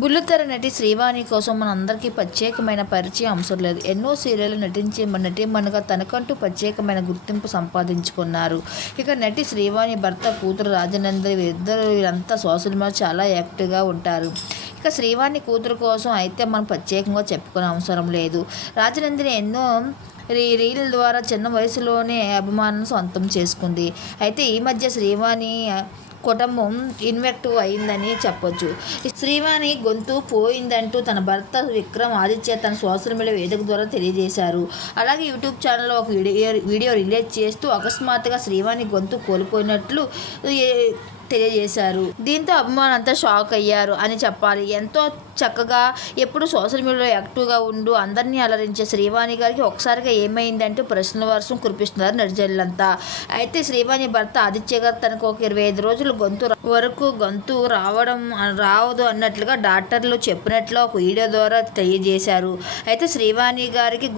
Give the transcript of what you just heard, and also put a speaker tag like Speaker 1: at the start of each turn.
Speaker 1: బుల్లితెర నటి శ్రీవాణి కోసం మనందరికీ ప్రత్యేకమైన పరిచయం అవసరం లేదు. ఎన్నో సీరియళ్ళలో నటించి నటీమణిగా తనకంటూ ప్రత్యేకమైన గుర్తింపు సంపాదించుకున్నారు. ఇక నటి శ్రీవాణి భర్త, కూతురు రాజనందరి ఇద్దరు వీరంతా సోషల్ మీడియా చాలా యాక్టివ్గా ఉంటారు. ఇక శ్రీవాణి కూతురు కోసం అయితే మనం ప్రత్యేకంగా చెప్పుకునే అవసరం లేదు. రాజనందిని ఎన్నో రీ రీల్ ద్వారా చిన్న వయసులోనే అభిమానం సొంతం చేసుకుంది. అయితే ఈ మధ్య శ్రీవాణి కుటుంబం ఇన్వెక్టివ్ అయిందని చెప్పొచ్చు. శ్రీవాణి గొంతు పోయిందంటూ తన భర్త విక్రమ్ ఆదిత్య తన సోషల్ మీడియా వేదిక ద్వారా తెలియజేశారు. అలాగే యూట్యూబ్ ఛానల్లో ఒక వీడియో వీడియో రిలీజ్ చేస్తూ అకస్మాత్తుగా శ్రీవాణి గొంతు కోల్పోయినట్లు తెలియజేశారు. దీంతో అభిమానులంతా షాక్ అయ్యారు అని చెప్పాలి. ఎంతో చక్కగా ఎప్పుడు సోషల్ మీడియాలో యాక్టివ్గా ఉండు అందరినీ అలరించే శ్రీవాణి గారికి ఒక్కసారిగా ఏమైందంటే ప్రశ్న వర్షం కురిపిస్తున్నారు నడిజల్లంతా అయితే శ్రీవాణి భర్త ఆదిత్య గారు తనకు ఒక ఇరవై ఐదు రోజులు గొంతు వరకు గొంతు రావడం రావదు అన్నట్లుగా డాక్టర్లు చెప్పినట్లు ఒక వీడియో ద్వారా తెలియజేశారు. అయితే శ్రీవాణి గారికి